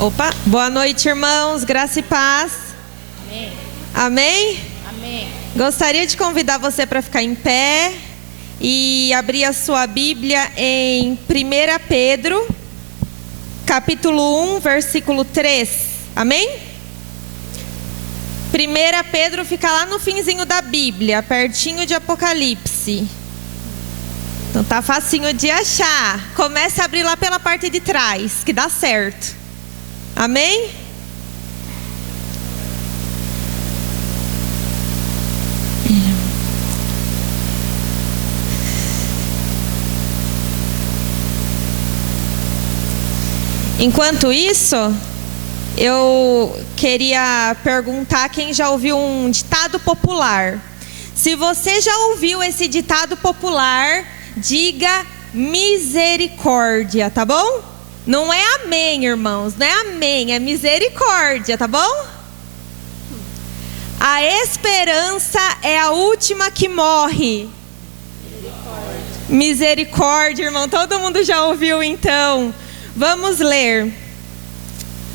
Opa, boa noite, irmãos, graça e paz. Amém. Amém? Amém. Gostaria de convidar você para ficar em pé e abrir a sua Bíblia em 1 Pedro, capítulo 1, versículo 3. Amém? 1 Pedro fica lá no finzinho da Bíblia, pertinho de Apocalipse. Então tá facinho de achar. Começa a abrir lá pela parte de trás, que dá certo. Amém? Enquanto isso, eu queria perguntar quem já ouviu um ditado popular. Se você já ouviu esse ditado popular, diga misericórdia, tá bom? Não é amém, irmãos, não é amém, é misericórdia, tá bom? A esperança é a última que morre. Misericórdia, irmão, todo mundo já ouviu então. Vamos ler.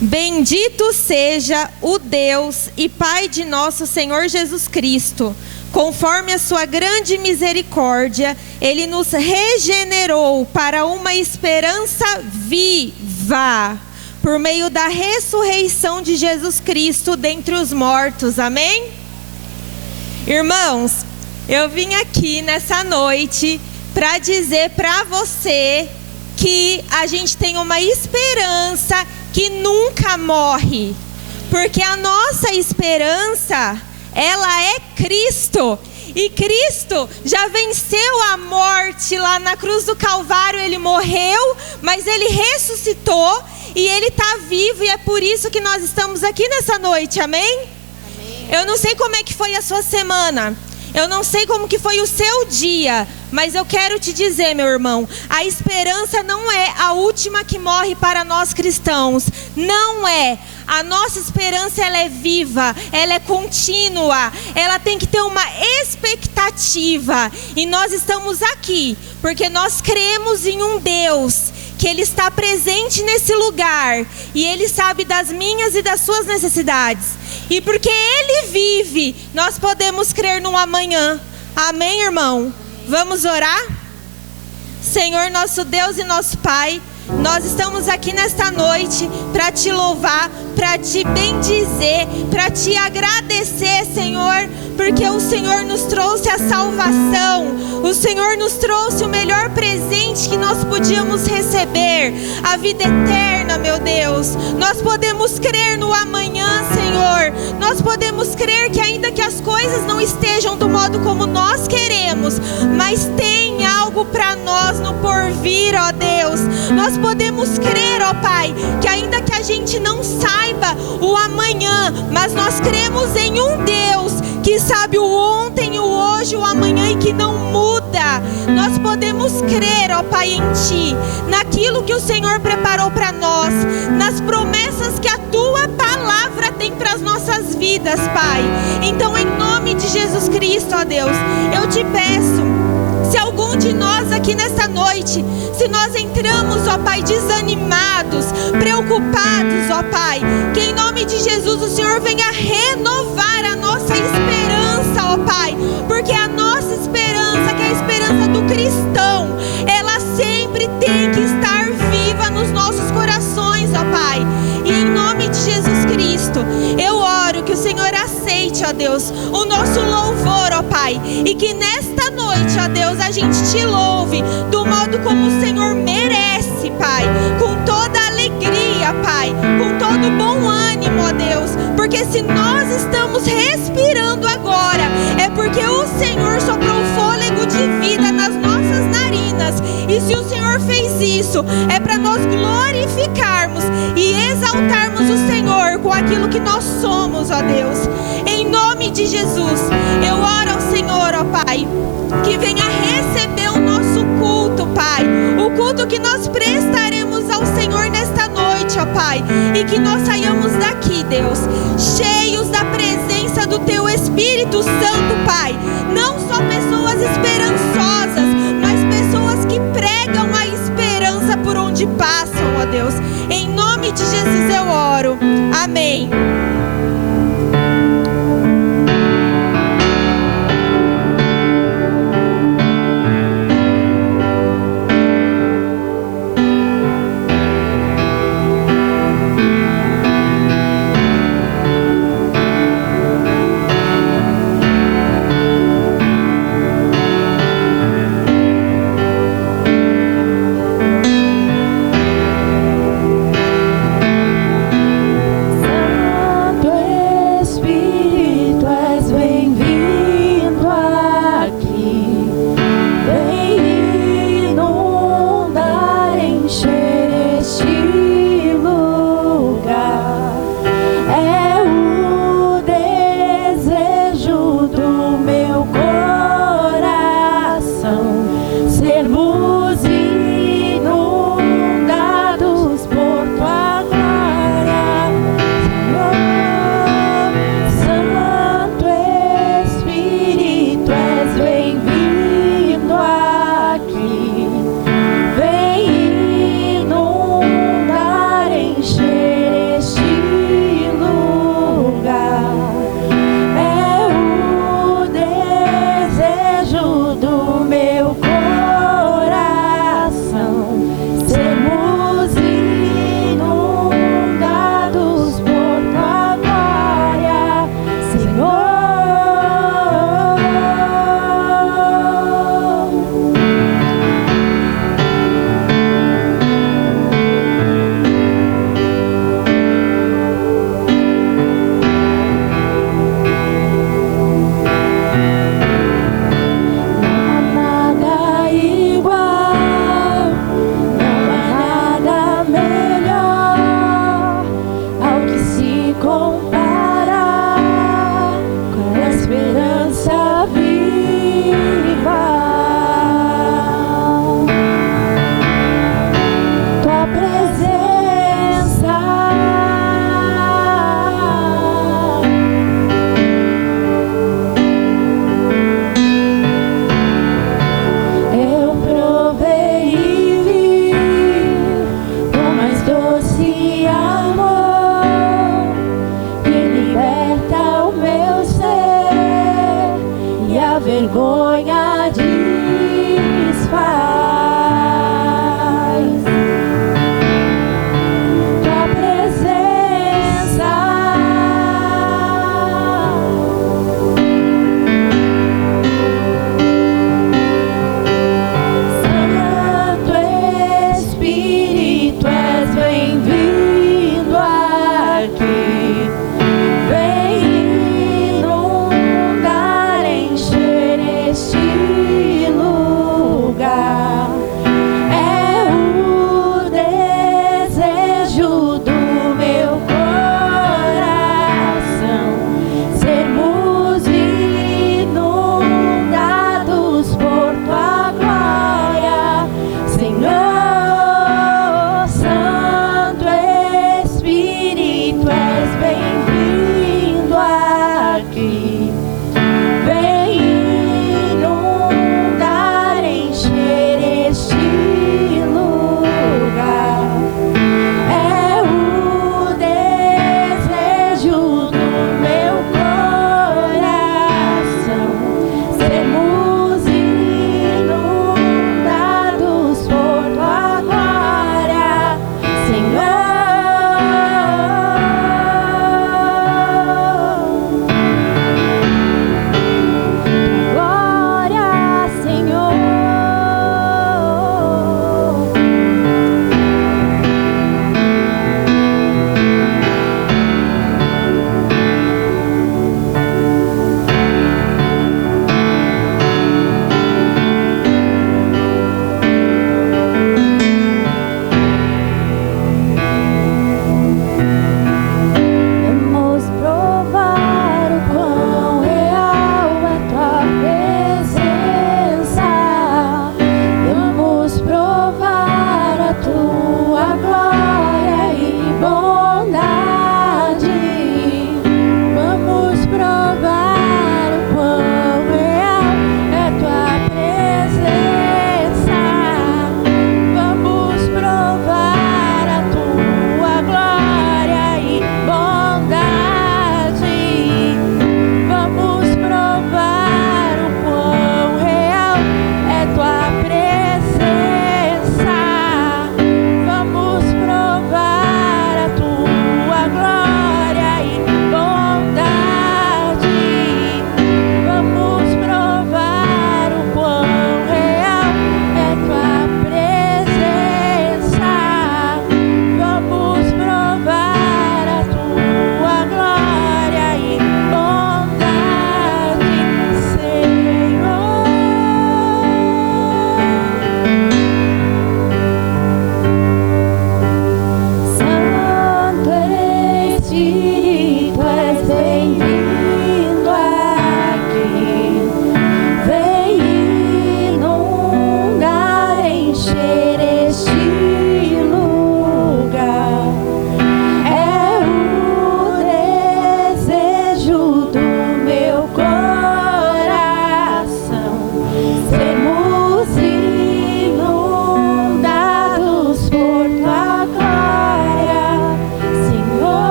Bendito seja o Deus e Pai de nosso Senhor Jesus Cristo. Conforme a sua grande misericórdia, Ele nos regenerou para uma esperança viva, por meio da ressurreição de Jesus Cristo dentre os mortos. Amém? Irmãos, eu vim aqui nessa noite para dizer para você que a gente tem uma esperança que nunca morre, porque a nossa esperança, ela é Cristo, e Cristo já venceu a morte lá na cruz do Calvário. Ele morreu, mas Ele ressuscitou, e Ele está vivo, e é por isso que nós estamos aqui nessa noite, amém? Amém. Eu não sei como é que foi a sua semana, eu não sei como que foi o seu dia, mas eu quero te dizer, meu irmão, a esperança não é a última que morre para nós cristãos, não é. A nossa esperança, ela é viva, ela é contínua, ela tem que ter uma expectativa, e nós estamos aqui, porque nós cremos em um Deus, que Ele está presente nesse lugar, e Ele sabe das minhas e das suas necessidades, e porque Ele vive, nós podemos crer no amanhã, amém, irmão? Vamos orar? Senhor, nosso Deus e nosso Pai, nós estamos aqui nesta noite para te louvar, para te bendizer, para te agradecer, Senhor, porque o Senhor nos trouxe a salvação, o Senhor nos trouxe o melhor presente que nós podíamos receber, a vida eterna, meu Deus. Nós podemos crer no amanhã, Senhor, nós podemos crer que ainda que as coisas não estejam do modo como nós queremos, mas tem algo para nós no porvir, ó Deus. Nós podemos crer, ó Pai, que ainda que a gente não saiba o amanhã, mas nós cremos em um Deus que sabe o ontem, o hoje, o amanhã e que não muda. Nós podemos crer, ó Pai, em Ti, naquilo que o Senhor preparou para nós, nas promessas que a Tua palavra tem para as nossas vidas, Pai. Então, em nome de Jesus Cristo, ó Deus, eu te peço, se algum de nós aqui nesta noite, se nós entramos, ó Pai, desanimados, preocupados, ó Pai, que em nome de Jesus o Senhor venha renovar a nossa esperança, ó Pai, porque a nossa esperança, que é a esperança do cristão, ela sempre tem que estar viva nos nossos corações, ó Pai. E em nome de Jesus Cristo, eu oro que o Senhor aceite, ó Deus, o nosso louvor, ó Pai, e que nesta noite, ó Deus, a gente te louve do modo como o Senhor merece, Pai, com toda a alegria, Pai, com todo bom ânimo, ó Deus, porque se nós estamos respirando agora, é porque o Senhor soprou fôlego de vida nas nossas narinas, e se o Senhor fez isso, é para nós glorificarmos e exaltarmos o Senhor com aquilo que nós somos, ó Deus. Em nome de Jesus, eu oro ao Senhor, ó Pai, que venha receber o nosso culto, Pai, o culto que nós prestaremos ao Senhor nesta noite, ó Pai, e que nós saiamos daqui, Deus, cheios da presença do Teu Espírito Santo, Pai, não só pessoas esperançosas, mas pessoas que pregam a esperança por onde passam, ó Deus. Em nome de Jesus eu oro. Amém.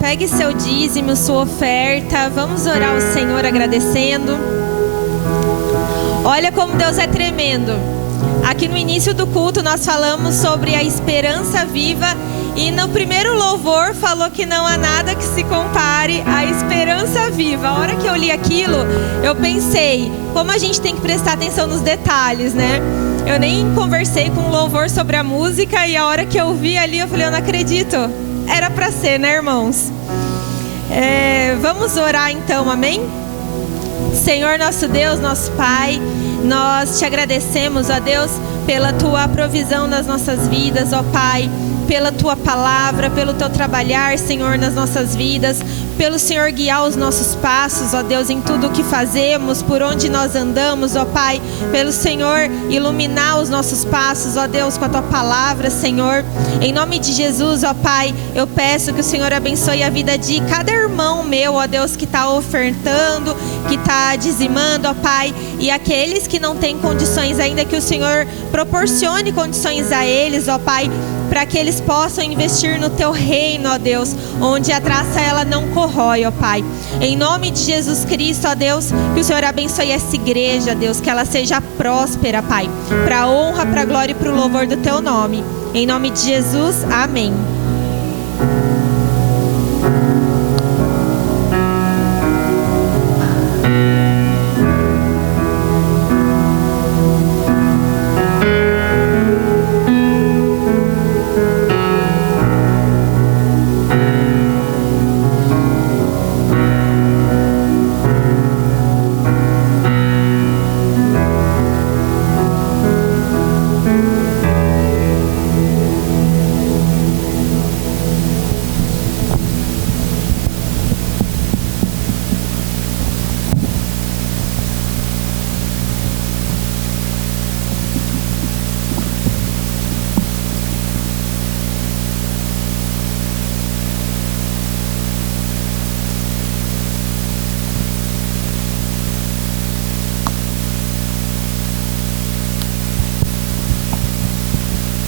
Pegue seu dízimo, sua oferta. Vamos orar ao Senhor agradecendo. Olha como Deus é tremendo. Aqui no início do culto nós falamos sobre a esperança viva. E no primeiro louvor falou que não há nada que se compare à esperança viva. A hora que eu li aquilo, eu pensei, como a gente tem que prestar atenção nos detalhes, né? Eu nem conversei com o louvor sobre a música e a hora que eu vi ali, eu falei, eu não acredito. Era para ser, né, irmãos? Vamos orar então, amém? Senhor nosso Deus, nosso Pai, nós te agradecemos, ó Deus, pela tua provisão nas nossas vidas, ó Pai, pela tua palavra, pelo teu trabalhar, Senhor, nas nossas vidas, pelo Senhor guiar os nossos passos, ó Deus, em tudo o que fazemos, por onde nós andamos, ó Pai, pelo Senhor iluminar os nossos passos, ó Deus, com a tua palavra, Senhor. Em nome de Jesus, ó Pai, eu peço que o Senhor abençoe a vida de cada irmão meu, ó Deus, que está ofertando, que está dizimando, ó Pai, e aqueles que não têm condições ainda, que o Senhor proporcione condições a eles, ó Pai, para que eles possam investir no teu reino, ó Deus, onde a traça ela não corrói, ó Pai. Em nome de Jesus Cristo, ó Deus, que o Senhor abençoe essa igreja, Deus, que ela seja próspera, Pai, para a honra, para a glória e para o louvor do teu nome. Em nome de Jesus, amém.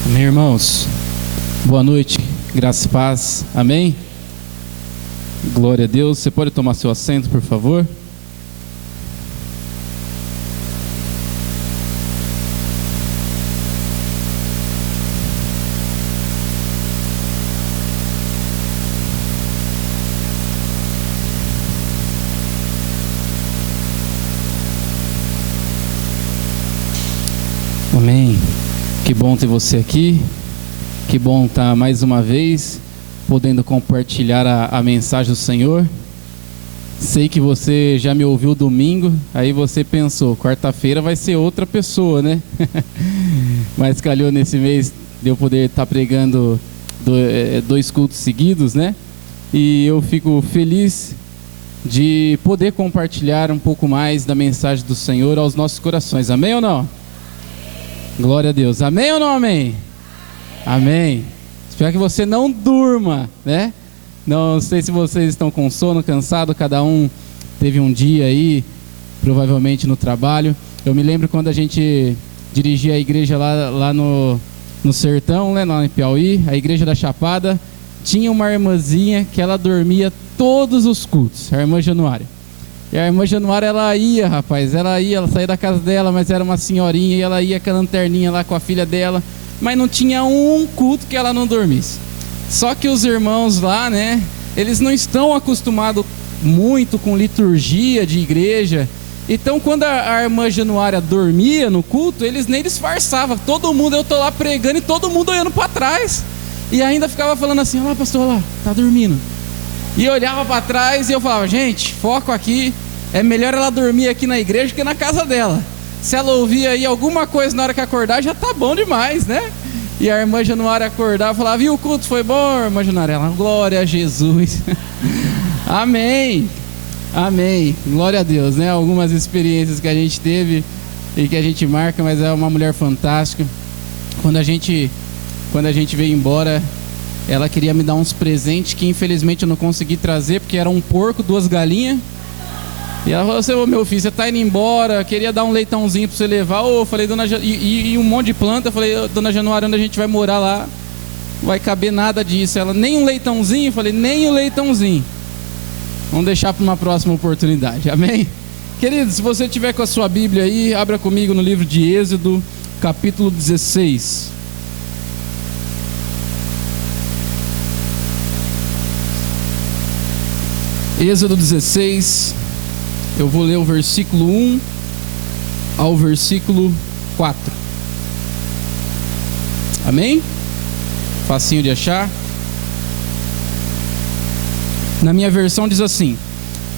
Amém, irmãos? Boa noite, graça e paz, amém? Glória a Deus. Você pode tomar seu assento, por favor? Amém. Que bom ter você aqui, que bom estar mais uma vez podendo compartilhar a mensagem do Senhor. Sei que você já me ouviu domingo, aí você pensou, quarta-feira vai ser outra pessoa, né? Mas calhou nesse mês de eu poder estar pregando 2 cultos seguidos, né? E eu fico feliz de poder compartilhar um pouco mais da mensagem do Senhor aos nossos corações, amém ou não? Glória a Deus. Amém ou não amém? Amém. Espero que você não durma, né? Não sei se vocês estão com sono, cansado, cada um teve um dia aí, provavelmente no trabalho. Eu me lembro quando a gente dirigia a igreja lá no sertão, né, lá em Piauí, a igreja da Chapada, tinha uma irmãzinha que ela dormia todos os cultos, a irmã Januária. E a irmã Januária, ela saía da casa dela, mas era uma senhorinha, e ela ia com a lanterninha lá com a filha dela, mas não tinha um culto que ela não dormisse. Só que os irmãos lá, né, eles não estão acostumados muito com liturgia de igreja, então quando a irmã Januária dormia no culto, eles nem disfarçavam, todo mundo, eu tô lá pregando e todo mundo olhando para trás, e ainda ficava falando assim, olha lá pastor, olha lá, tá dormindo. E eu olhava para trás e eu falava, gente, foco aqui, é melhor ela dormir aqui na igreja que na casa dela. Se ela ouvir aí alguma coisa na hora que acordar, já tá bom demais, né? E a irmã Januária acordava e falava, viu, o culto foi bom, irmã Januária? Ela, glória a Jesus. Amém, amém, glória a Deus, né? Algumas experiências que a gente teve e que a gente marca, mas é uma mulher fantástica. Quando a gente veio embora, ela queria me dar uns presentes que infelizmente eu não consegui trazer, porque era um porco, 2 galinhas. E ela falou assim, ô meu filho, você tá indo embora, queria dar um leitãozinho pra você levar. Eu falei, e um monte de planta. Eu falei, dona Januária, onde a gente vai morar lá, não vai caber nada disso. Ela, nem um leitãozinho? Eu falei, nem um leitãozinho. Vamos deixar para uma próxima oportunidade, amém? Queridos, se você tiver com a sua Bíblia aí, abra comigo no livro de Êxodo, capítulo 16. Êxodo 16, eu vou ler o versículo 1 ao versículo 4. Amém? Facinho de achar. Na minha versão diz assim: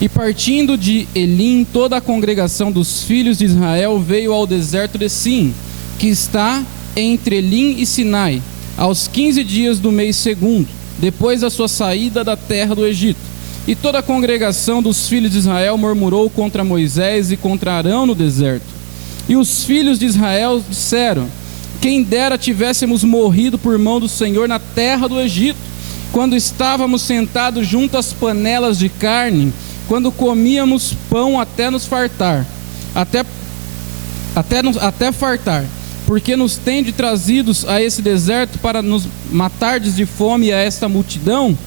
E partindo de Elim, toda a congregação dos filhos de Israel veio ao deserto de Sim, que está entre Elim e Sinai, aos 15 dias do mês segundo, depois da sua saída da terra do Egito. E toda a congregação dos filhos de Israel murmurou contra Moisés e contra Arão no deserto. E os filhos de Israel disseram: quem dera tivéssemos morrido por mão do Senhor na terra do Egito, quando estávamos sentados junto às panelas de carne, quando comíamos pão até nos fartar, até fartar, porque nos tende trazidos a esse deserto para nos matardes de fome a esta multidão?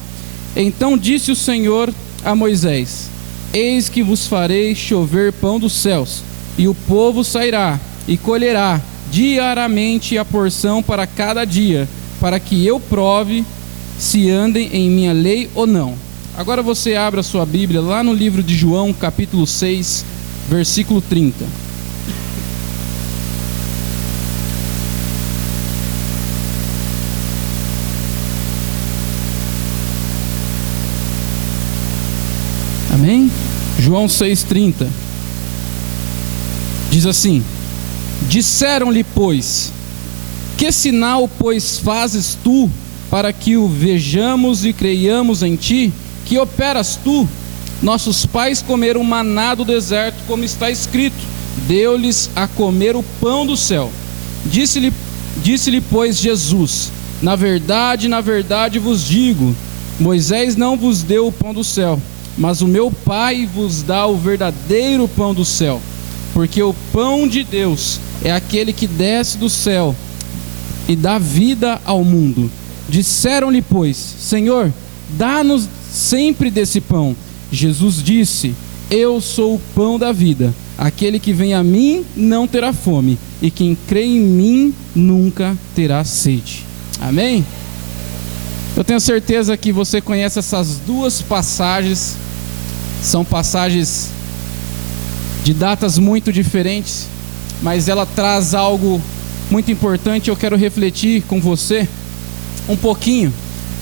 Então disse o Senhor a Moisés: eis que vos farei chover pão dos céus, e o povo sairá e colherá diariamente a porção para cada dia, para que eu prove se andem em minha lei ou não. Agora você abre a sua Bíblia lá no livro de João, capítulo 6, versículo 30. Amém? João 6,30 diz assim: disseram-lhe, pois, que sinal, pois, fazes tu, para que o vejamos e creiamos em ti? Que operas tu? Nossos pais comeram maná do deserto, como está escrito: deu-lhes a comer o pão do céu. Disse-lhe, pois, Jesus: na verdade vos digo, Moisés não vos deu o pão do céu, mas o meu Pai vos dá o verdadeiro pão do céu. Porque o pão de Deus é aquele que desce do céu e dá vida ao mundo. Disseram-lhe, pois: Senhor, dá-nos sempre desse pão. Jesus disse: eu sou o pão da vida. Aquele que vem a mim não terá fome, e quem crê em mim nunca terá sede. Amém? Eu tenho certeza que você conhece essas duas passagens. São passagens de datas muito diferentes, mas ela traz algo muito importante. Eu quero refletir com você um pouquinho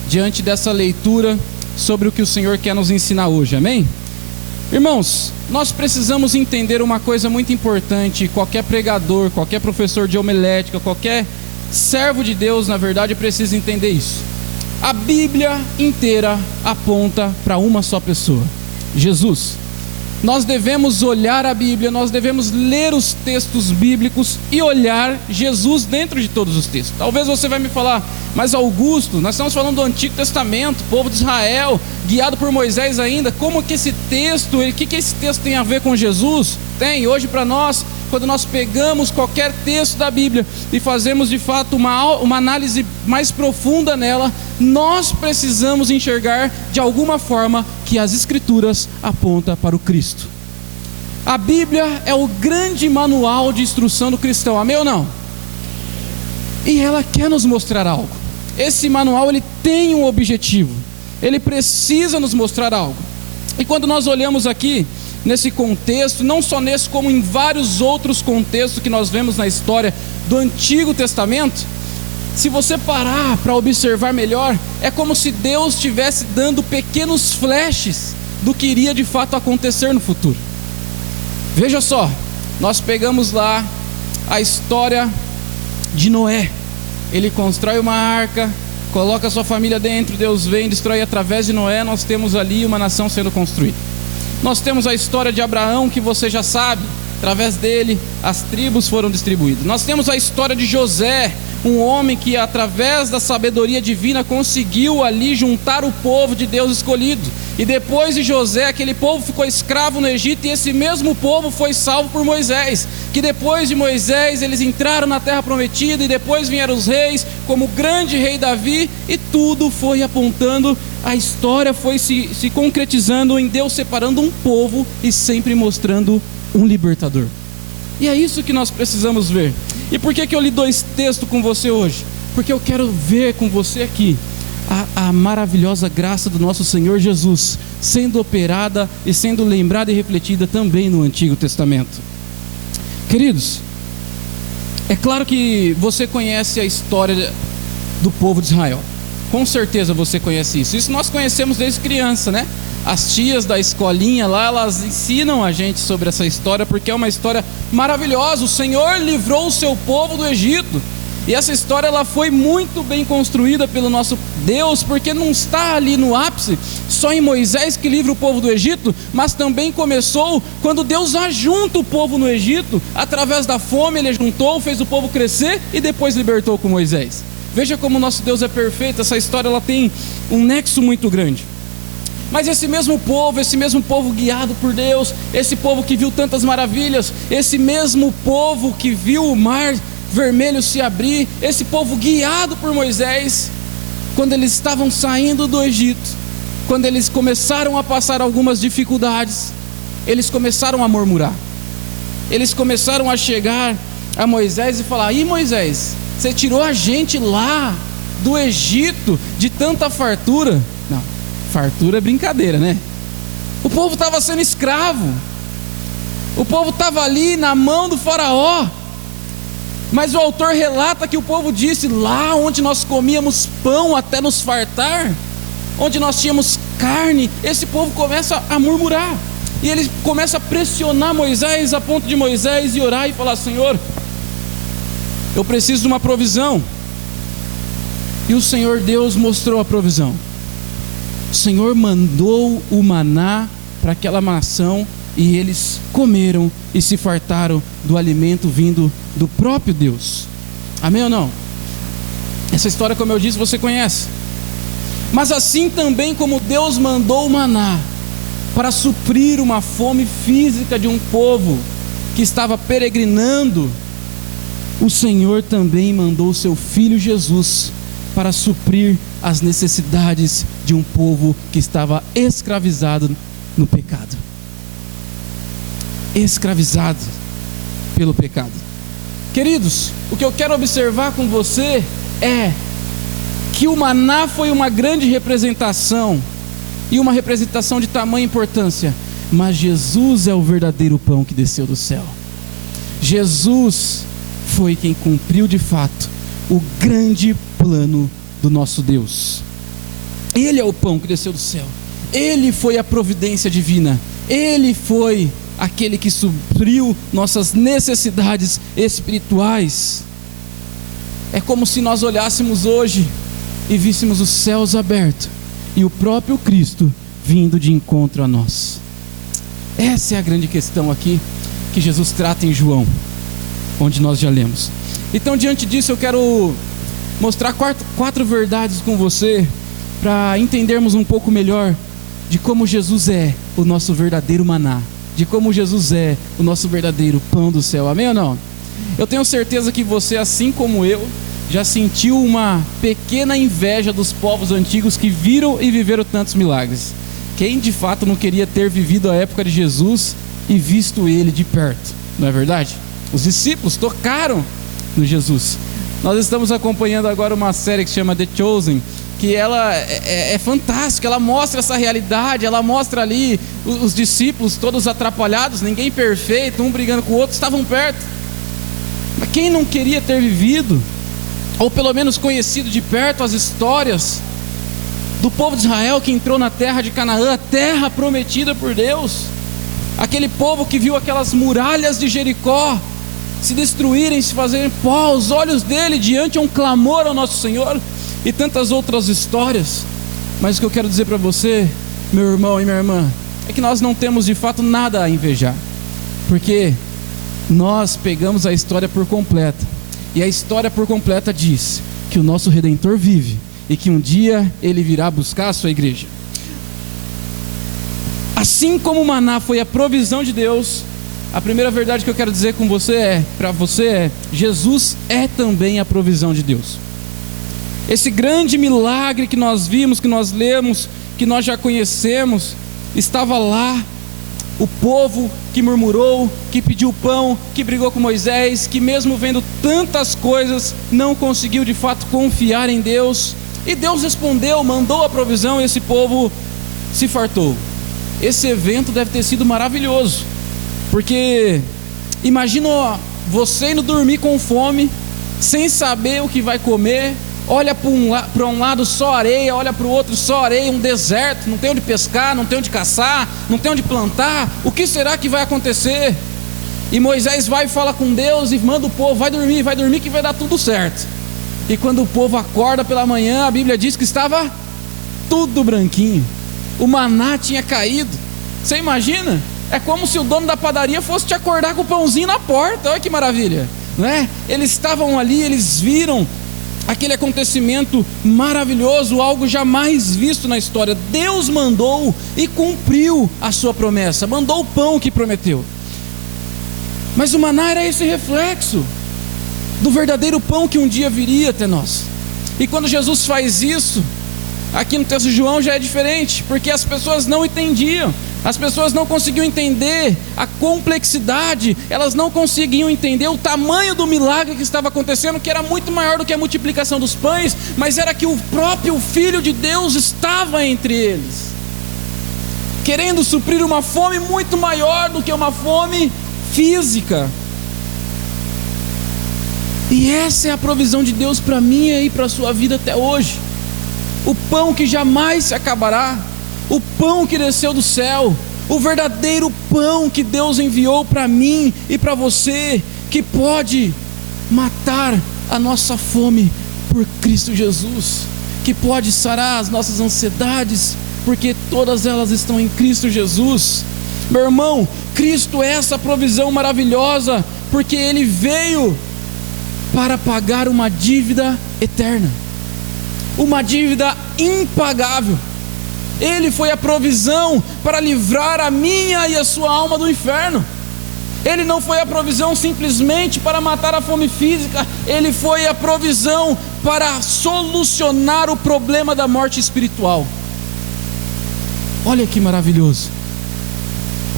diante dessa leitura sobre o que o Senhor quer nos ensinar hoje, amém? Irmãos, nós precisamos entender uma coisa muito importante. Qualquer pregador, qualquer professor de homilética, qualquer servo de Deus, na verdade, precisa entender isso. A Bíblia inteira aponta para uma só pessoa: Jesus. Nós devemos olhar a Bíblia, nós devemos ler os textos bíblicos e olhar Jesus dentro de todos os textos. Talvez você vai me falar: mas Augusto, nós estamos falando do Antigo Testamento, povo de Israel, guiado por Moisés ainda. Como que esse texto, o que esse texto tem a ver com Jesus? Tem. Hoje para nós, quando nós pegamos qualquer texto da Bíblia e fazemos de fato uma análise mais profunda nela, nós precisamos enxergar de alguma forma que as Escrituras apontam para o Cristo. A Bíblia é o grande manual de instrução do cristão, amém ou não? E ela quer nos mostrar algo. Esse manual, ele tem um objetivo, ele precisa nos mostrar algo. E quando nós olhamos aqui nesse contexto, não só nesse, como em vários outros contextos que nós vemos na história do Antigo Testamento, se você parar para observar melhor, é como se Deus estivesse dando pequenos flashes do que iria de fato acontecer no futuro. Veja só, nós pegamos lá a história de Noé. Ele constrói uma arca, coloca a sua família dentro, Deus vem, destrói. Através de Noé nós temos ali uma nação sendo construída. Nós temos a história de Abraão, que você já sabe, através dele as tribos foram distribuídas. Nós temos a história de José, um homem que através da sabedoria divina conseguiu ali juntar o povo de Deus escolhido. E depois de José, aquele povo ficou escravo no Egito, e esse mesmo povo foi salvo por Moisés, que depois de Moisés eles entraram na terra prometida, e depois vieram os reis, como o grande rei Davi, e tudo foi apontando, a história foi se concretizando em Deus separando um povo e sempre mostrando um libertador. E é isso que nós precisamos ver. E por que eu li dois textos com você hoje? Porque eu quero ver com você aqui a maravilhosa graça do nosso Senhor Jesus sendo operada e sendo lembrada e refletida também no Antigo Testamento. Queridos, é claro que você conhece a história do povo de Israel. Com certeza você conhece isso. Isso nós conhecemos desde criança, né? As tias da escolinha lá, elas ensinam a gente sobre essa história, porque é uma história maravilhosa. O Senhor livrou o seu povo do Egito. E essa história ela foi muito bem construída pelo nosso Deus, porque não está ali no ápice, só em Moisés que livra o povo do Egito, mas também começou quando Deus ajunta o povo no Egito. Através da fome ele juntou, fez o povo crescer e depois libertou com Moisés. Veja como o nosso Deus é perfeito. Essa história ela tem um nexo muito grande. Mas esse mesmo povo guiado por Deus, esse povo que viu tantas maravilhas, esse mesmo povo que viu o mar vermelho se abrir, esse povo guiado por Moisés, quando eles estavam saindo do Egito, quando eles começaram a passar algumas dificuldades, eles começaram a murmurar. Eles começaram a chegar a Moisés e falar: "E Moisés, você tirou a gente lá do Egito de tanta fartura?" Não, fartura é brincadeira, né? O povo estava sendo escravo, o povo estava ali na mão do faraó. Mas o autor relata que o povo disse: lá onde nós comíamos pão até nos fartar, onde nós tínhamos carne, esse povo começa a murmurar. E ele começa a pressionar Moisés, a ponto de Moisés ir orar e falar: "Senhor, eu preciso de uma provisão." E o Senhor Deus mostrou a provisão. O Senhor mandou o maná para aquela nação, e eles comeram e se fartaram do alimento vindo do próprio Deus. Amém ou não? Essa história, como eu disse, você conhece. Mas assim também como Deus mandou o maná para suprir uma fome física de um povo que estava peregrinando, o Senhor também mandou o seu Filho Jesus para suprir as necessidades de um povo que estava escravizado no pecado. Escravizado pelo pecado. Queridos, o que eu quero observar com você é que o maná foi uma grande representação, e uma representação de tamanha importância, mas Jesus é o verdadeiro pão que desceu do céu. Jesus foi quem cumpriu de fato o grande plano do nosso Deus. Ele é o pão que desceu do céu, Ele foi a providência divina, Ele foi aquele que supriu nossas necessidades espirituais. É como se nós olhássemos hoje e víssemos os céus abertos e o próprio Cristo vindo de encontro a nós. Essa é a grande questão aqui que Jesus trata em João, onde nós já lemos. Então, diante disso, eu quero mostrar quatro verdades com você, para entendermos um pouco melhor de como Jesus é o nosso verdadeiro maná, de como Jesus é o nosso verdadeiro pão do céu. Amém ou não? Eu tenho certeza que você, assim como eu, já sentiu uma pequena inveja dos povos antigos que viram e viveram tantos milagres. Quem de fato não queria ter vivido a época de Jesus e visto Ele de perto, não é verdade? Os discípulos tocaram no Jesus. Nós estamos acompanhando agora uma série que se chama The Chosen, que ela é fantástica. Ela mostra essa realidade, ela mostra ali os discípulos todos atrapalhados, ninguém perfeito, um brigando com o outro, estavam perto. Mas quem não queria ter vivido, ou pelo menos conhecido de perto as histórias do povo de Israel que entrou na terra de Canaã, a terra prometida por Deus, aquele povo que viu aquelas muralhas de Jericó se destruírem, se fazerem pó aos olhos dele, diante a um clamor ao nosso Senhor, e tantas outras histórias. Mas o que eu quero dizer para você, meu irmão e minha irmã, é que nós não temos de fato nada a invejar, porque nós pegamos a história por completa, e a história por completa diz que o nosso Redentor vive, e que um dia Ele virá buscar a sua igreja. Assim como o maná foi a provisão de Deus, a primeira verdade que eu quero dizer com você para você é: Jesus é também a provisão de Deus. Esse grande milagre que nós vimos, que nós lemos, que nós já conhecemos, estava lá. O povo que murmurou, que pediu pão, que brigou com Moisés, que mesmo vendo tantas coisas, não conseguiu de fato confiar em Deus. E Deus respondeu, mandou a provisão, e esse povo se fartou. Esse evento deve ter sido maravilhoso, porque imagina você indo dormir com fome, sem saber o que vai comer, olha para um lado só areia, olha para o outro só areia, um deserto, não tem onde pescar, não tem onde caçar, não tem onde plantar, o que será que vai acontecer? E Moisés vai e fala com Deus e manda o povo, vai dormir que vai dar tudo certo. E quando o povo acorda pela manhã, a Bíblia diz que estava tudo branquinho, o maná tinha caído. Você imagina? É como se o dono da padaria fosse te acordar com o pãozinho na porta. Olha que maravilha, não é? Eles estavam ali, eles viram aquele acontecimento maravilhoso, algo jamais visto na história. Deus mandou e cumpriu a sua promessa, mandou o pão que prometeu. Mas o maná era esse reflexo do verdadeiro pão que um dia viria até nós. E quando Jesus faz isso, aqui no texto de João já é diferente, porque as pessoas não entendiam, as pessoas não conseguiam entender a complexidade, elas não conseguiam entender o tamanho do milagre que estava acontecendo, que era muito maior do que a multiplicação dos pães, mas era que o próprio Filho de Deus estava entre eles, querendo suprir uma fome muito maior do que uma fome física. E essa é a provisão de Deus para mim e para a sua vida até hoje. O pão que jamais se acabará, o pão que desceu do céu, o verdadeiro pão que Deus enviou para mim e para você, que pode matar a nossa fome por Cristo Jesus, que pode sarar as nossas ansiedades, porque todas elas estão em Cristo Jesus. Meu irmão, Cristo é essa provisão maravilhosa, porque Ele veio para pagar uma dívida eterna, uma dívida impagável. Ele foi a provisão para livrar a minha e a sua alma do inferno. Ele não foi a provisão simplesmente para matar a fome física, Ele foi a provisão para solucionar o problema da morte espiritual. Olha que maravilhoso.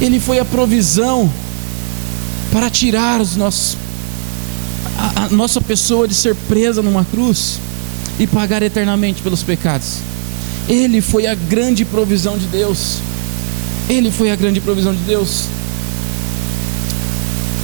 Ele foi a provisão para tirar a nossa pessoa de ser presa numa cruz e pagar eternamente pelos pecados. Ele foi a grande provisão de Deus. Ele foi a grande provisão de Deus.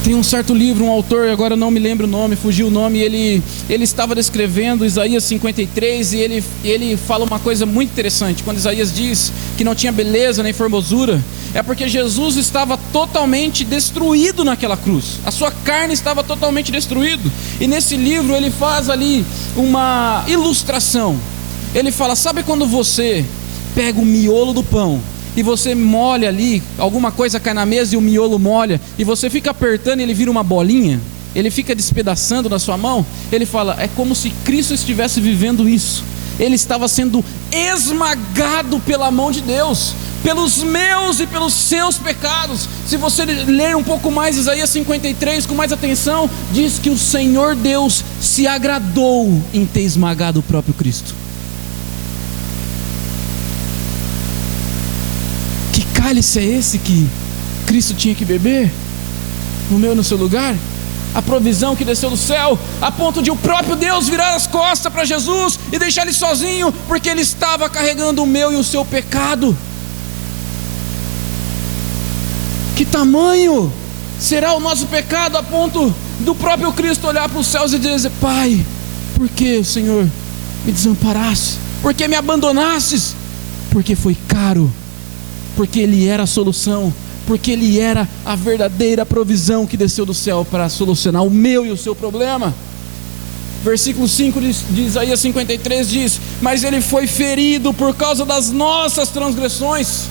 Tem um certo livro, um autor, agora eu não me lembro o nome, fugiu o nome, ele estava descrevendo Isaías 53 e ele fala uma coisa muito interessante. Quando Isaías diz que não tinha beleza nem formosura, é porque Jesus estava totalmente destruído naquela cruz, a sua carne estava totalmente destruída. E nesse livro ele faz ali uma ilustração. Ele fala, sabe quando você pega o miolo do pão e você molha ali, alguma coisa cai na mesa e o miolo molha, e você fica apertando e ele vira uma bolinha, ele fica despedaçando na sua mão? Ele fala, é como se Cristo estivesse vivendo isso. Ele estava sendo esmagado pela mão de Deus, pelos meus e pelos seus pecados. Se você ler um pouco mais Isaías 53 com mais atenção, diz que o Senhor Deus se agradou em ter esmagado o próprio Cristo. Que cálice é esse que Cristo tinha que beber? No meu e no seu lugar? A provisão que desceu do céu, a ponto de o próprio Deus virar as costas para Jesus e deixar ele sozinho, porque ele estava carregando o meu e o seu pecado. Que tamanho será o nosso pecado a ponto do próprio Cristo olhar para os céus e dizer, Pai, por que o Senhor me desamparaste? Por que me abandonastes? Porque foi caro, porque Ele era a solução, porque Ele era a verdadeira provisão que desceu do céu para solucionar o meu e o seu problema. Versículo 5 de Isaías 53 diz, mas Ele foi ferido por causa das nossas transgressões,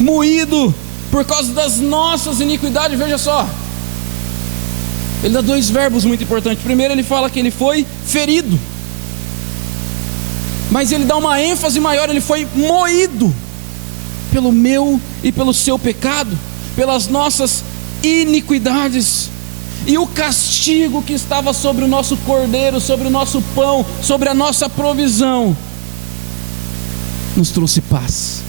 moído por causa das nossas iniquidades. Veja só, ele dá dois verbos muito importantes. Primeiro ele fala que ele foi ferido, mas ele dá uma ênfase maior, ele foi moído pelo meu e pelo seu pecado, pelas nossas iniquidades. E o castigo que estava sobre o nosso cordeiro, sobre o nosso pão, sobre a nossa provisão, nos trouxe paz,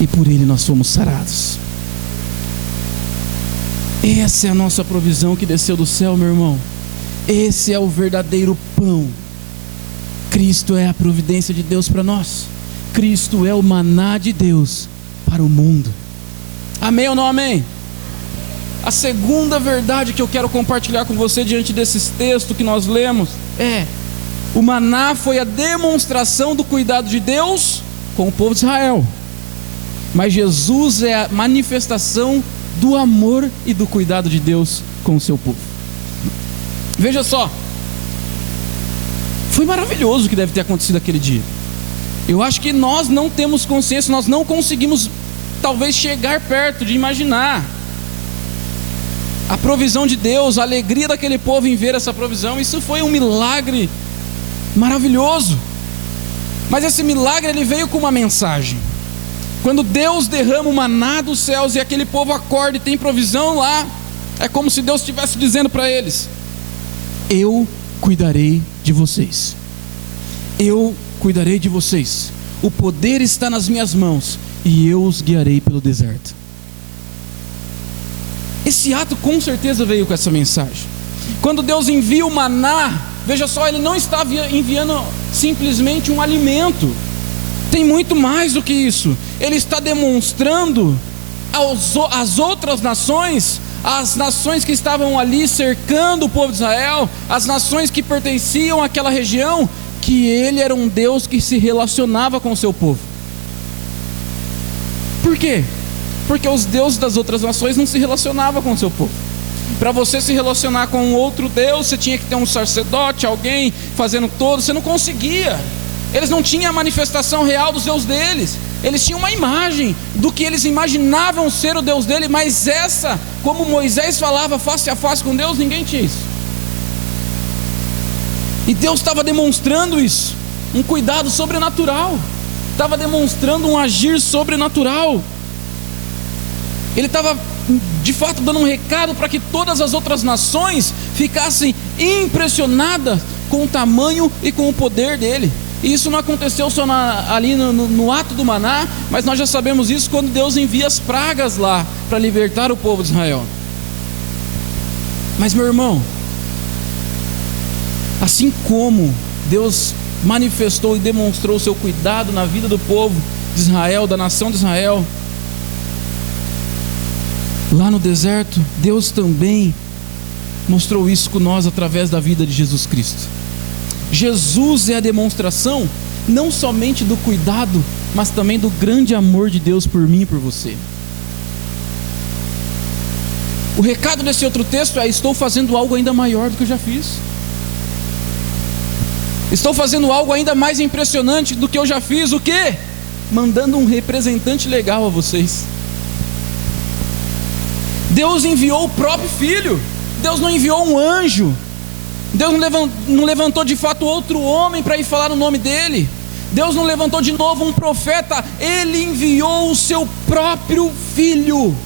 e por Ele nós fomos sarados. Essa é a nossa provisão que desceu do céu, meu irmão. Esse é o verdadeiro pão. Cristo é a providência de Deus para nós. Cristo é o maná de Deus para o mundo. Amém ou não amém? A segunda verdade que eu quero compartilhar com você diante desses textos que nós lemos é: o maná foi a demonstração do cuidado de Deus com o povo de Israel, mas Jesus é a manifestação do amor e do cuidado de Deus com o seu povo. Veja só, foi maravilhoso o que deve ter acontecido aquele dia. Eu acho que nós não temos consciência, nós não conseguimos talvez chegar perto de imaginar a provisão de Deus, a alegria daquele povo em ver essa provisão. Isso foi um milagre maravilhoso. Mas esse milagre, ele veio com uma mensagem. Quando Deus derrama o maná dos céus e aquele povo acorda e tem provisão lá, é como se Deus estivesse dizendo para eles: eu cuidarei de vocês. Eu cuidarei de vocês. O poder está nas minhas mãos e eu os guiarei pelo deserto. Esse ato com certeza veio com essa mensagem. Quando Deus envia o maná, veja só, Ele não está enviando simplesmente um alimento. Tem muito mais do que isso. Ele está demonstrando às outras nações, as nações que estavam ali cercando o povo de Israel, as nações que pertenciam àquela região, que Ele era um Deus que se relacionava com o seu povo. Por quê? Porque os deuses das outras nações não se relacionavam com o seu povo. Para você se relacionar com outro Deus, você tinha que ter um sacerdote, alguém fazendo todo, você não conseguia. Eles não tinham a manifestação real dos deuses deles. Eles tinham uma imagem do que eles imaginavam ser o Deus dele, mas essa, como Moisés falava face a face com Deus, ninguém tinha isso. E Deus estava demonstrando isso, um cuidado sobrenatural, estava demonstrando um agir sobrenatural. Ele estava de fato dando um recado para que todas as outras nações ficassem impressionadas com o tamanho e com o poder dele. E isso não aconteceu só ali no ato do maná, mas nós já sabemos isso quando Deus envia as pragas lá para libertar o povo de Israel. Mas meu irmão, assim como Deus manifestou e demonstrou o seu cuidado na vida do povo de Israel, da nação de Israel, lá no deserto, Deus também mostrou isso com nós através da vida de Jesus Cristo. Jesus é a demonstração não somente do cuidado, mas também do grande amor de Deus por mim e por você. O recado desse outro texto é: estou fazendo algo ainda maior do que eu já fiz. Estou fazendo algo ainda mais impressionante do que eu já fiz. O quê? Mandando um representante legal a vocês. Deus enviou o próprio Filho. Deus não enviou um anjo. Deus não levantou de fato outro homem para ir falar o nome dele. Deus não levantou de novo um profeta. Ele enviou o seu próprio Filho,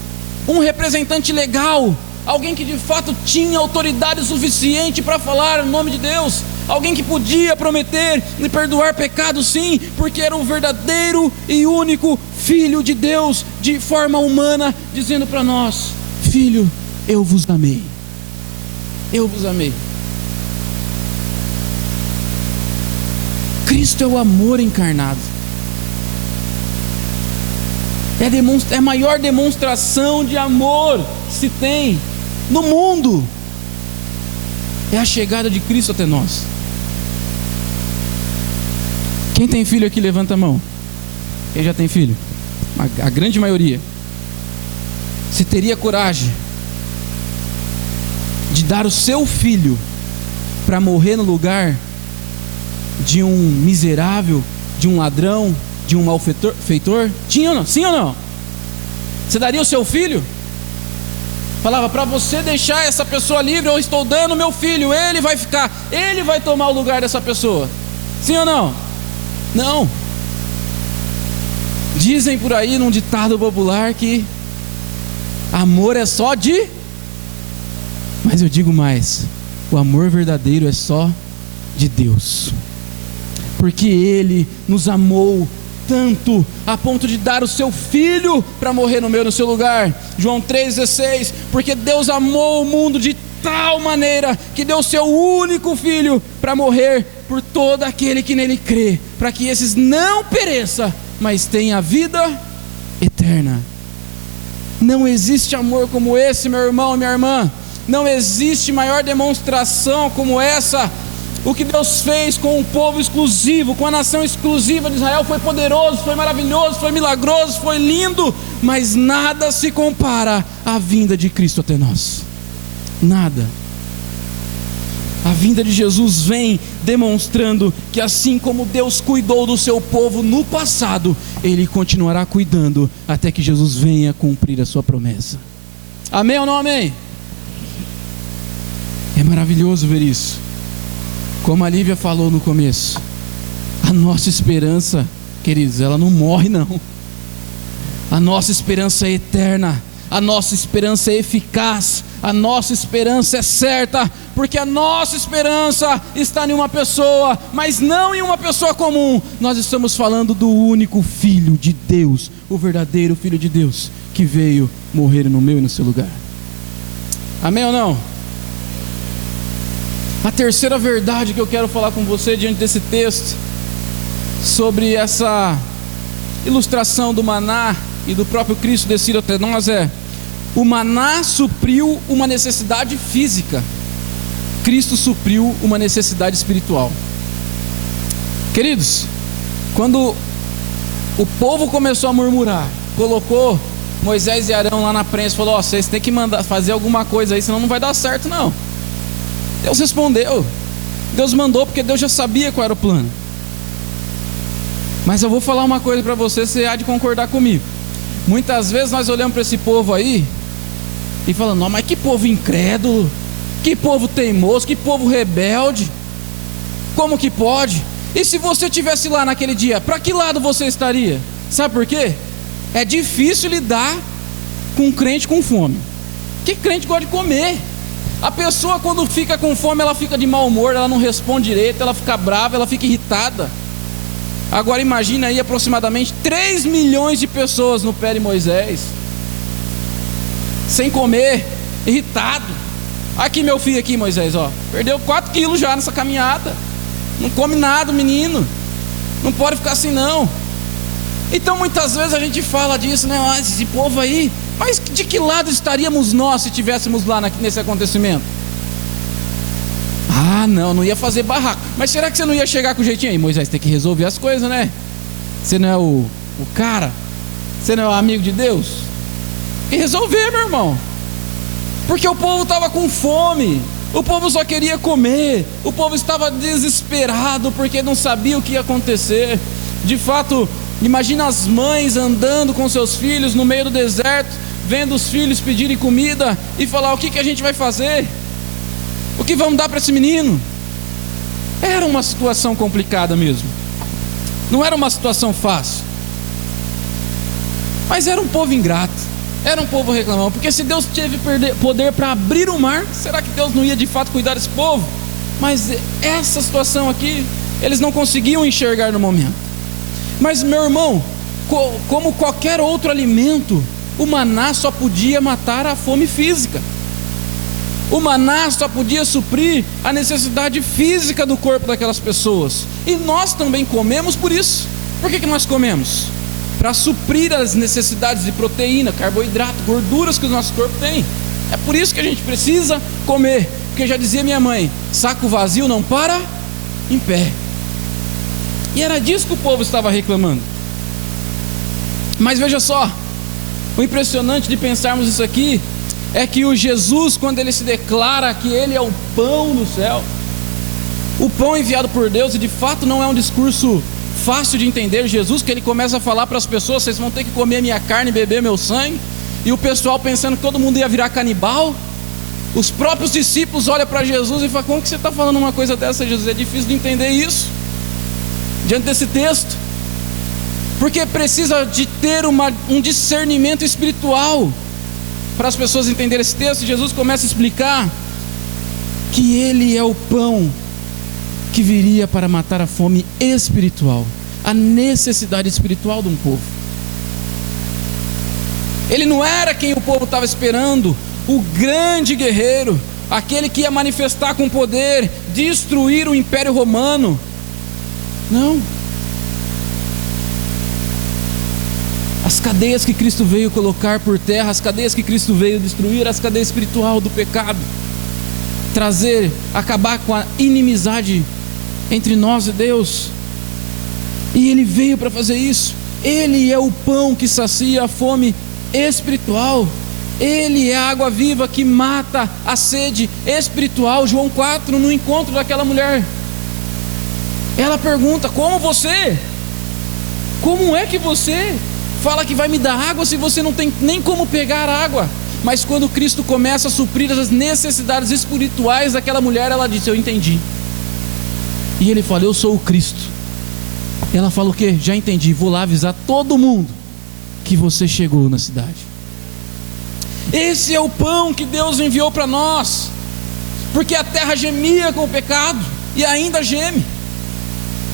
um representante legal, alguém que de fato tinha autoridade suficiente para falar o nome de Deus, alguém que podia prometer e perdoar pecados, sim, porque era o verdadeiro e único Filho de Deus, de forma humana, dizendo para nós: filho, eu vos amei. Eu vos amei. Cristo é o amor encarnado. É a maior demonstração de amor que se tem no mundo. É a chegada de Cristo até nós. Quem tem filho aqui, levanta a mão. Quem já tem filho? A grande maioria. Você teria coragem de dar o seu filho para morrer no lugar de um miserável, de um ladrão, de um malfeitor? Tinha ou não? Sim ou não? Você daria o seu filho? Falava: para você deixar essa pessoa livre, eu estou dando meu filho, ele vai ficar, ele vai tomar o lugar dessa pessoa. Sim ou não? Não. Dizem por aí num ditado popular que amor é só de... Mas eu digo mais: o amor verdadeiro é só de Deus. Porque Ele nos amou tanto a ponto de dar o seu Filho para morrer no seu lugar. João 3,16: porque Deus amou o mundo de tal maneira que deu o seu único Filho para morrer por todo aquele que nele crê, para que esses não pereçam, mas tenham a vida eterna. Não existe amor como esse, meu irmão e minha irmã. Não existe maior demonstração como essa. O que Deus fez com um povo exclusivo, com a nação exclusiva de Israel, foi poderoso, foi maravilhoso, foi milagroso, foi lindo, mas nada se compara à vinda de Cristo até nós. Nada. A vinda de Jesus vem demonstrando que assim como Deus cuidou do seu povo no passado, Ele continuará cuidando até que Jesus venha cumprir a sua promessa. Amém ou não amém? É maravilhoso ver isso. Como a Lívia falou no começo, a nossa esperança, queridos, ela não morre não. A nossa esperança é eterna, a nossa esperança é eficaz, a nossa esperança é certa, porque a nossa esperança está em uma pessoa, mas não em uma pessoa comum. Nós estamos falando do único Filho de Deus, o verdadeiro Filho de Deus, que veio morrer no meu e no seu lugar. Amém ou não? A terceira verdade que eu quero falar com você diante desse texto, sobre essa ilustração do maná e do próprio Cristo descido até nós, é: o maná supriu uma necessidade física, Cristo supriu uma necessidade espiritual. Queridos, quando o povo começou a murmurar, colocou Moisés e Arão lá na prensa, falou: ó, vocês têm que fazer alguma coisa aí, senão não vai dar certo não. Deus respondeu, Deus mandou, porque Deus já sabia qual era o plano. Mas eu vou falar uma coisa para você há de concordar comigo. Muitas vezes nós olhamos para esse povo aí e falamos: não, mas que povo incrédulo, que povo teimoso, que povo rebelde, como que pode? E se você estivesse lá naquele dia, para que lado você estaria? Sabe por quê? É difícil lidar com um crente com fome, que crente gosta de comer. A pessoa, quando fica com fome, ela fica de mau humor, ela não responde direito, ela fica brava, ela fica irritada. Agora imagina aí aproximadamente 3 milhões de pessoas no pé de Moisés, sem comer, irritado. Aqui meu filho aqui, Moisés, ó, perdeu 4 quilos já nessa caminhada, não come nada o menino, não pode ficar assim não. Então muitas vezes a gente fala disso, né? Ah, esse povo aí, mas de que lado estaríamos nós se estivéssemos lá nesse acontecimento? Ah, não ia fazer barraco. Mas será que você não ia chegar com jeitinho aí? Moisés, tem que resolver as coisas, né? Você não é o cara? Você não é o amigo de Deus? Tem que resolver, meu irmão. Porque o povo estava com fome, o povo só queria comer, o povo estava desesperado porque não sabia o que ia acontecer. De fato, imagina as mães andando com seus filhos no meio do deserto, vendo os filhos pedirem comida e falar: o que a gente vai fazer? O que vamos dar para esse menino? Era uma situação complicada mesmo, não era uma situação fácil. Mas era um povo ingrato, era um povo reclamão, porque se Deus teve poder para abrir o mar, será que Deus não ia de fato cuidar desse povo? Mas essa situação aqui, eles não conseguiam enxergar no momento. Mas meu irmão, como qualquer outro alimento, o maná só podia matar a fome física. O maná só podia suprir a necessidade física do corpo daquelas pessoas. E nós também comemos por isso. Por que nós comemos? Para suprir as necessidades de proteína, carboidrato, gorduras que o nosso corpo tem. É por isso que a gente precisa comer. Porque já dizia minha mãe: saco vazio não para em pé. E era disso que o povo estava reclamando. Mas veja só, o impressionante de pensarmos isso aqui é que o Jesus, quando ele se declara que ele é o pão do céu, o pão enviado por Deus, e de fato não é um discurso fácil de entender, Jesus, que ele começa a falar para as pessoas: vocês vão ter que comer minha carne e beber meu sangue, e o pessoal pensando que todo mundo ia virar canibal. Os próprios discípulos olham para Jesus e falam: como que você está falando uma coisa dessa, Jesus? É difícil de entender isso diante desse texto, porque precisa de ter um discernimento espiritual para as pessoas entenderem esse texto. Jesus começa a explicar que ele é o pão que viria para matar a fome espiritual, a necessidade espiritual de um povo. Ele não era quem o povo estava esperando, o grande guerreiro, aquele que ia manifestar com poder, destruir o Império Romano. Não. A As cadeias que Cristo veio colocar por terra, as cadeias que Cristo veio destruir, as cadeias espiritual do pecado, acabar com a inimizade entre nós e Deus. E Ele veio para fazer isso. Ele é o pão que sacia a fome espiritual. Ele é a água viva que mata a sede espiritual. João 4, no encontro daquela mulher, ela pergunta: como é que você fala que vai me dar água se você não tem nem como pegar água? Mas quando Cristo começa a suprir as necessidades espirituais daquela mulher, ela disse: eu entendi. E Ele fala: eu sou o Cristo. Ela fala o quê? Já entendi, vou lá avisar todo mundo que você chegou na cidade. Esse é o pão que Deus enviou para nós, porque a terra gemia com o pecado e ainda geme,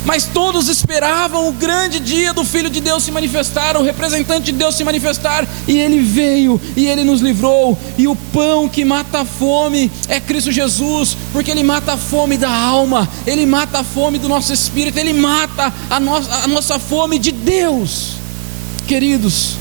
mas todos esperavam o grande dia do Filho de Deus se manifestar, o representante de Deus se manifestar, e Ele veio e Ele nos livrou. E o pão que mata a fome é Cristo Jesus, porque Ele mata a fome da alma, Ele mata a fome do nosso espírito, Ele mata a nossa fome de Deus. Queridos,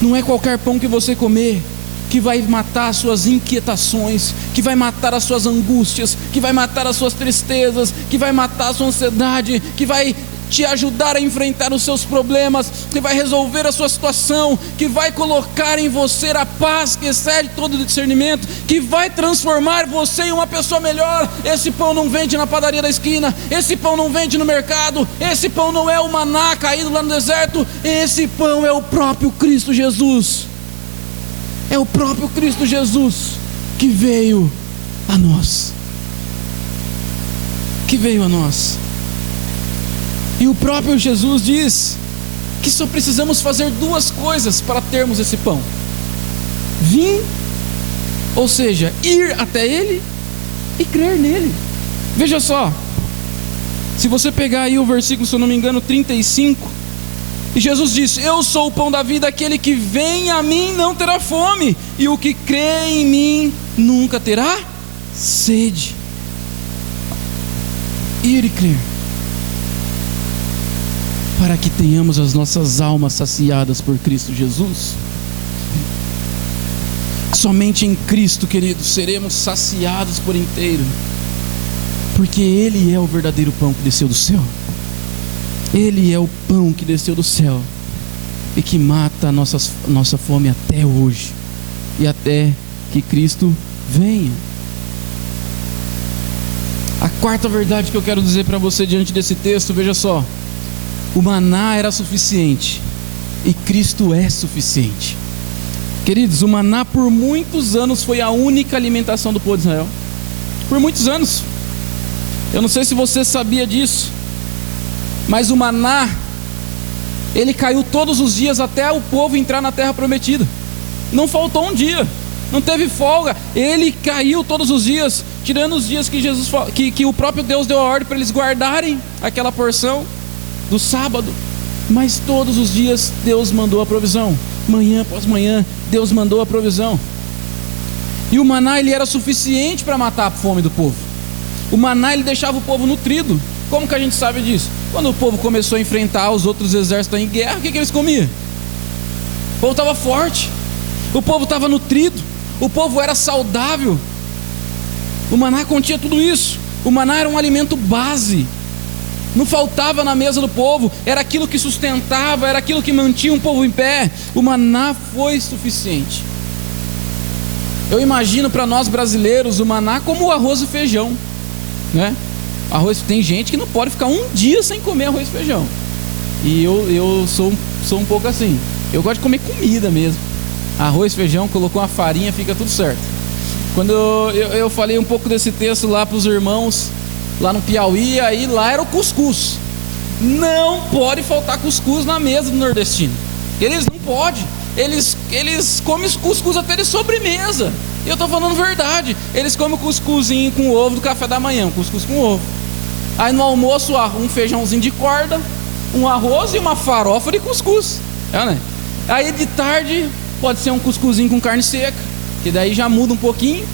não é qualquer pão que você comer que vai matar as suas inquietações, que vai matar as suas angústias, que vai matar as suas tristezas, que vai matar a sua ansiedade, que vai te ajudar a enfrentar os seus problemas, que vai resolver a sua situação, que vai colocar em você a paz que excede todo discernimento, que vai transformar você em uma pessoa melhor. Esse pão não vende na padaria da esquina, esse pão não vende no mercado, esse pão não é o maná caído lá no deserto, esse pão é o próprio Cristo Jesus. É o próprio Cristo Jesus que veio a nós. E o próprio Jesus diz que só precisamos fazer duas coisas para termos esse pão: vir, ou seja, ir até Ele, e crer nele. Veja só, se você pegar aí o versículo, se eu não me engano, 35, e Jesus disse: eu sou o pão da vida, aquele que vem a mim não terá fome, e o que crê em mim nunca terá sede. Ir e crer, para que tenhamos as nossas almas saciadas por Cristo Jesus. Somente em Cristo, queridos, seremos saciados por inteiro, porque Ele é o verdadeiro pão que desceu do céu. Ele é o pão que desceu do céu e que mata a nossa fome até hoje e até que Cristo venha. A quarta verdade que eu quero dizer para você diante desse texto, veja só: o maná era suficiente e Cristo é suficiente. Queridos, o maná por muitos anos foi a única alimentação do povo de Israel. Por muitos anos. Eu não sei se você sabia disso, mas o maná, ele caiu todos os dias até o povo entrar na terra prometida. Não faltou um dia, não teve folga. Ele caiu todos os dias, tirando os dias que o próprio Deus deu a ordem para eles guardarem aquela porção do sábado. Mas todos os dias Deus mandou a provisão, manhã após manhã Deus mandou a provisão. E o maná, ele era suficiente para matar a fome do povo. O maná, ele deixava o povo nutrido. Como que a gente sabe disso? Quando o povo começou a enfrentar os outros exércitos em guerra, o que eles comiam? O povo estava forte, o povo estava nutrido, o povo era saudável. O maná continha tudo isso. O maná era um alimento base, não faltava na mesa do povo, era aquilo que sustentava, era aquilo que mantinha um povo em pé. O maná foi suficiente. Eu imagino para nós brasileiros o maná como o arroz e feijão, né? Arroz, tem gente que não pode ficar um dia sem comer arroz e feijão. E eu sou um pouco assim. Eu gosto de comer comida mesmo. Arroz, feijão, colocou uma farinha, fica tudo certo. Quando eu falei um pouco desse texto lá para os irmãos, lá no Piauí, aí lá era o cuscuz. Não pode faltar cuscuz na mesa do nordestino. Eles não podem. Eles comem cuscuz até de sobremesa. E eu estou falando verdade. Eles comem cuscuzinho com ovo do café da manhã, cuscuz com ovo. Aí no almoço, um feijãozinho de corda, um arroz e uma farofa de cuscuz. É, né? Aí de tarde pode ser um cuscuzinho com carne seca, que daí já muda um pouquinho.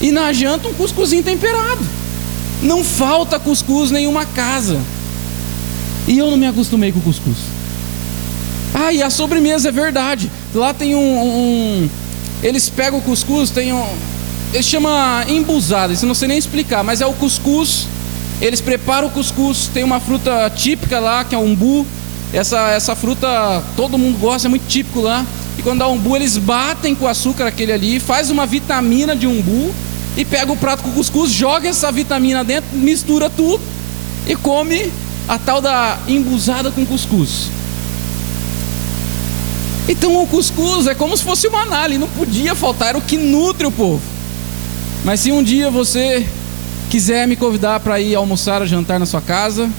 E na janta um cuscuzinho temperado. Não falta cuscuz em nenhuma casa. E eu não me acostumei com cuscuz. Ah, e a sobremesa, é verdade. Lá tem eles pegam o cuscuz, eles chamam embuzada, isso eu não sei nem explicar, mas é o cuscuz. Eles preparam o cuscuz, tem uma fruta típica lá, que é o umbu. Essa fruta todo mundo gosta, é muito típico lá. E quando dá umbu, eles batem com o açúcar aquele ali, faz uma vitamina de umbu, e pega o prato com cuscuz, joga essa vitamina dentro, mistura tudo e come a tal da embuzada com cuscuz. Então o cuscuz é como se fosse o maná, ali não podia faltar, era o que nutre o povo. Mas se um dia você quiser me convidar para ir almoçar ou jantar na sua casa,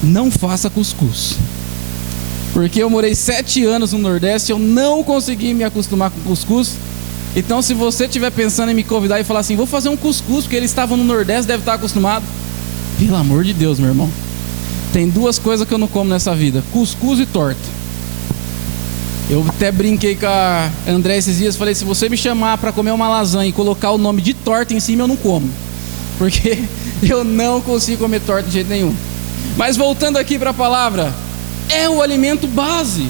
não faça cuscuz, porque eu morei 7 anos no Nordeste, eu não consegui me acostumar com cuscuz. Então se você estiver pensando em me convidar e falar assim, vou fazer um cuscuz, porque eles estavam no Nordeste, deve estar acostumado, pelo amor de Deus, meu irmão, tem 2 coisas que eu não como nessa vida: cuscuz e torta. Eu até brinquei com a André esses dias, falei, se você me chamar para comer uma lasanha e colocar o nome de torta em cima, eu não como, porque eu não consigo comer torta de jeito nenhum. Mas voltando aqui para a palavra, é o alimento base.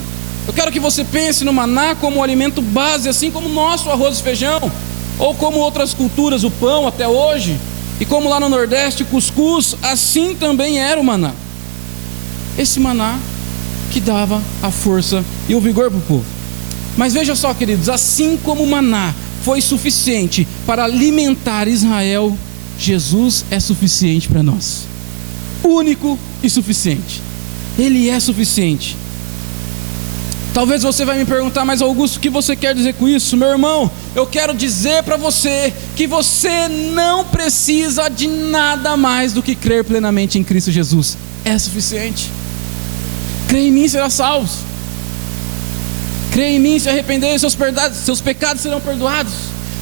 Eu quero que você pense no maná como o alimento base, assim como o nosso arroz e feijão, ou como outras culturas, o pão até hoje, e como lá no Nordeste, cuscuz, assim também era o maná. Esse maná que dava a força e o vigor para o povo. Mas veja só, queridos, assim como o maná foi suficiente para alimentar Israel, Jesus é suficiente para nós. Único e suficiente. Ele é suficiente. Talvez você vai me perguntar, mas Augusto, o que você quer dizer com isso? Meu irmão, eu quero dizer para você que você não precisa de nada mais do que crer plenamente em Cristo Jesus. É suficiente. Crê em mim, será salvo. Crê em mim, se arrepender, seus pecados serão perdoados.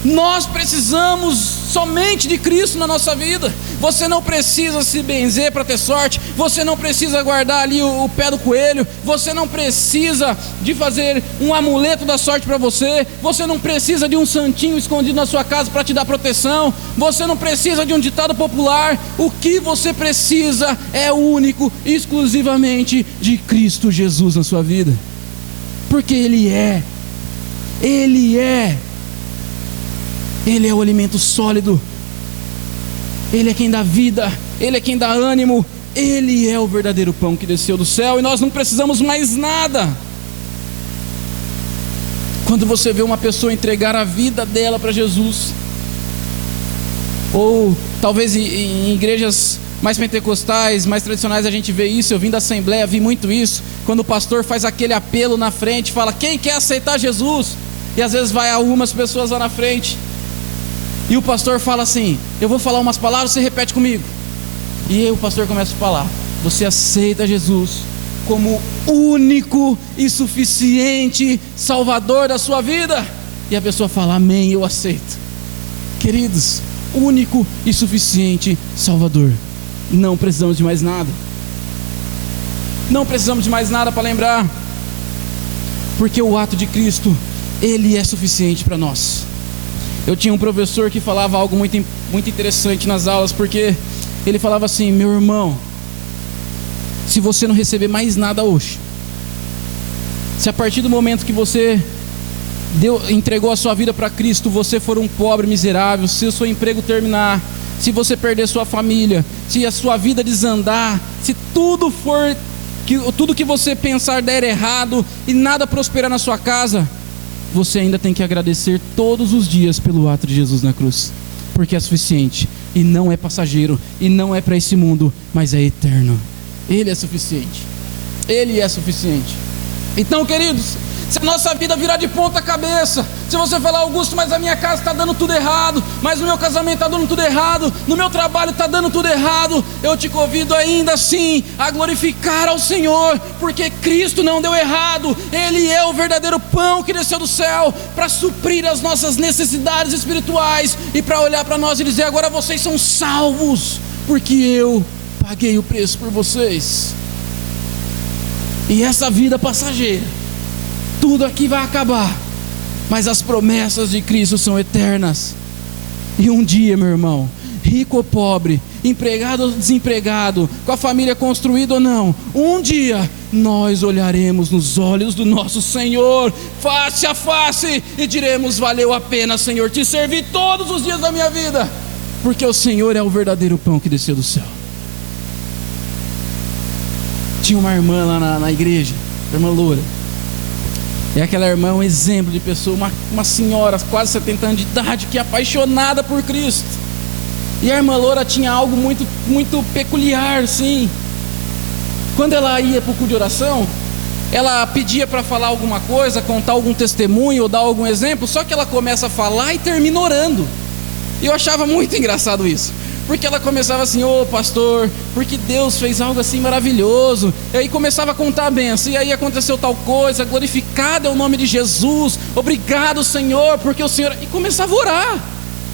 Nós precisamos somente de Cristo na nossa vida. Você não precisa se benzer para ter sorte. Você não precisa guardar ali o pé do coelho. Você não precisa de fazer um amuleto da sorte para você. Você não precisa de um santinho escondido na sua casa para te dar proteção. Você não precisa de um ditado popular. O que você precisa é único, exclusivamente de Cristo Jesus na sua vida. Porque Ele é o alimento sólido. Ele é quem dá vida, Ele é quem dá ânimo. Ele é o verdadeiro pão que desceu do céu, e nós não precisamos mais nada. Quando você vê uma pessoa entregar a vida dela para Jesus, ou talvez em igrejas mais pentecostais, mais tradicionais, a gente vê isso. Eu vim da Assembleia, vi muito isso. Quando o pastor faz aquele apelo na frente, fala, quem quer aceitar Jesus? E às vezes vai algumas pessoas lá na frente, e o pastor fala assim, eu vou falar umas palavras, você repete comigo. E aí o pastor começa a falar, você aceita Jesus como único e suficiente Salvador da sua vida? E a pessoa fala, amém, eu aceito. Queridos, único e suficiente Salvador. Não precisamos de mais nada. Não precisamos de mais nada para lembrar, porque o ato de Cristo, Ele é suficiente para nós. Eu tinha um professor que falava algo muito interessante nas aulas, porque ele falava assim, meu irmão, se você não receber mais nada hoje, se a partir do momento que você entregou a sua vida para Cristo, você for um pobre miserável, se o seu emprego terminar, se você perder sua família, se a sua vida desandar, se tudo que você pensar der errado e nada prosperar na sua casa, você ainda tem que agradecer todos os dias pelo ato de Jesus na cruz, porque é suficiente, e não é passageiro, e não é para esse mundo, mas é eterno. Ele é suficiente. Ele é suficiente. Então, queridos, se a nossa vida virar de ponta cabeça, se você falar, Augusto, mas a minha casa está dando tudo errado, mas o meu casamento está dando tudo errado, no meu trabalho está dando tudo errado, eu te convido ainda assim a glorificar ao Senhor, porque Cristo não deu errado. Ele é o verdadeiro pão que desceu do céu para suprir as nossas necessidades espirituais, e para olhar para nós e dizer, agora vocês são salvos, porque eu paguei o preço por vocês. E essa vida passageira, tudo aqui vai acabar, mas as promessas de Cristo são eternas. E um dia, meu irmão, rico ou pobre, empregado ou desempregado, com a família construída ou não, um dia nós olharemos nos olhos do nosso Senhor, face a face, e diremos: valeu a pena, Senhor, te servir todos os dias da minha vida, porque o Senhor é o verdadeiro pão que desceu do céu. Tinha uma irmã lá na igreja, a irmã Loura. E aquela irmã é um exemplo de pessoa, uma senhora, quase 70 anos de idade, que é apaixonada por Cristo. E a irmã Loura tinha algo muito, muito peculiar, sim. Quando ela ia para o culto de oração, ela pedia para falar alguma coisa, contar algum testemunho ou dar algum exemplo, só que ela começa a falar e termina orando. E eu achava muito engraçado isso, porque ela começava assim: ô pastor, porque Deus fez algo assim maravilhoso. E aí começava a contar a bênção, e aí aconteceu tal coisa, glorificado é o nome de Jesus, obrigado Senhor, porque o Senhor... E começava a orar.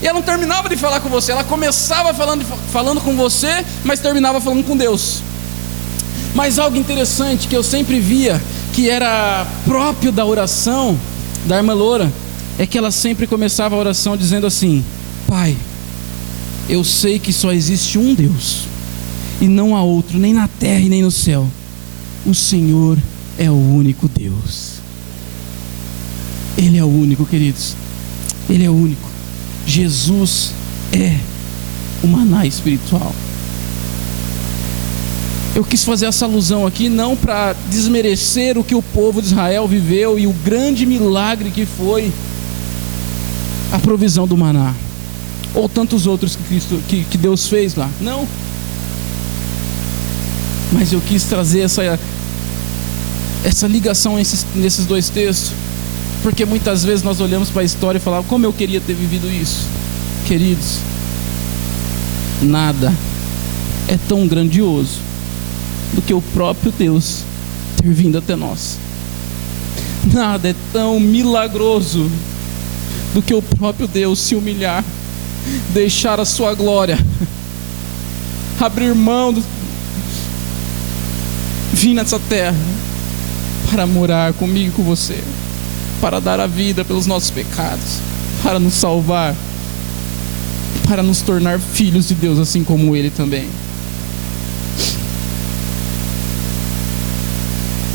E ela não terminava de falar com você, ela começava falando com você, mas terminava falando com Deus. Mas algo interessante que eu sempre via, que era próprio da oração da irmã Loura, é que ela sempre começava a oração dizendo assim: Pai, eu sei que só existe um Deus, e não há outro, nem na terra e nem no céu. O Senhor é o único Deus. Ele é o único, queridos. Ele é o único. Jesus é o maná espiritual. Eu quis fazer essa alusão aqui não para desmerecer o que o povo de Israel viveu e o grande milagre que foi a provisão do maná, ou tantos outros que Deus fez lá. Não. Mas eu quis trazer essa ligação nesses dois textos, porque muitas vezes nós olhamos para a história e falamos: como eu queria ter vivido isso. Queridos, nada é tão grandioso do que o próprio Deus ter vindo até nós. Nada é tão milagroso do que o próprio Deus se humilhar, deixar a sua glória, abrir mão, vir nessa terra para morar comigo e com você, para dar a vida pelos nossos pecados, para nos salvar, para nos tornar filhos de Deus, assim como Ele também.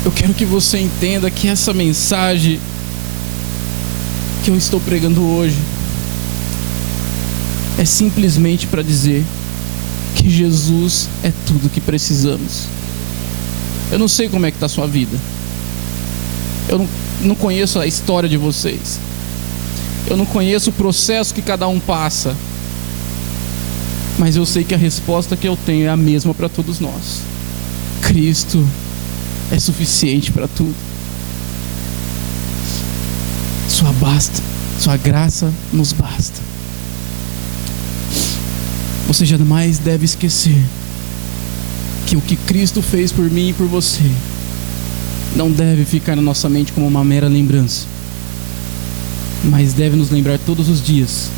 Eu quero que você entenda que essa mensagem que eu estou pregando hoje é simplesmente para dizer que Jesus é tudo que precisamos. Eu não sei como é que está a sua vida. Eu não conheço a história de vocês. Eu não conheço o processo que cada um passa. Mas eu sei que a resposta que eu tenho é a mesma para todos nós. Cristo é suficiente para tudo. Sua graça nos basta. Você jamais deve esquecer que o que Cristo fez por mim e por você não deve ficar na nossa mente como uma mera lembrança, mas deve nos lembrar todos os dias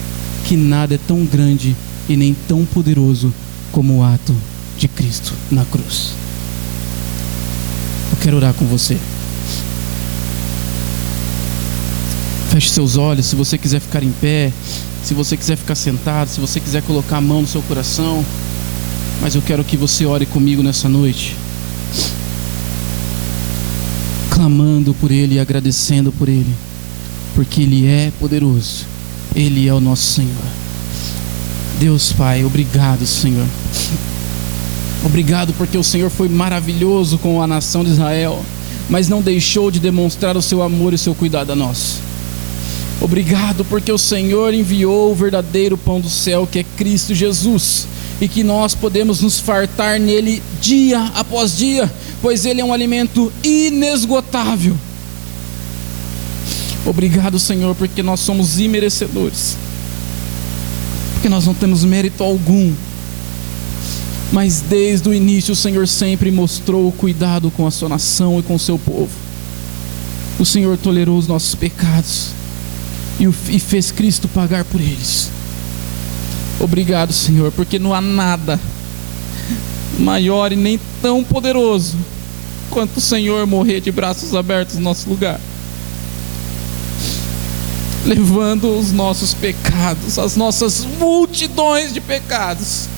que nada é tão grande e nem tão poderoso como o ato de Cristo na cruz. Eu quero orar com você. Feche seus olhos. Se você quiser ficar em pé, se você quiser ficar sentado, se você quiser colocar a mão no seu coração, mas eu quero que você ore comigo nessa noite, clamando por Ele e agradecendo por Ele, porque Ele é poderoso. Ele é o nosso Senhor. Deus Pai, obrigado, Senhor. Obrigado porque o Senhor foi maravilhoso com a nação de Israel, mas não deixou de demonstrar o seu amor e o seu cuidado a nós. Obrigado porque o Senhor enviou o verdadeiro pão do céu, que é Cristo Jesus, e que nós podemos nos fartar nele dia após dia, pois ele é um alimento inesgotável. Obrigado, Senhor, porque nós somos imerecedores, porque nós não temos mérito algum, mas desde o início o Senhor sempre mostrou o cuidado com a sua nação e com o seu povo. O Senhor tolerou os nossos pecados e fez Cristo pagar por eles. Obrigado, Senhor, porque não há nada maior e nem tão poderoso quanto o Senhor morrer de braços abertos no nosso lugar, levando os nossos pecados, as nossas multidões de pecados,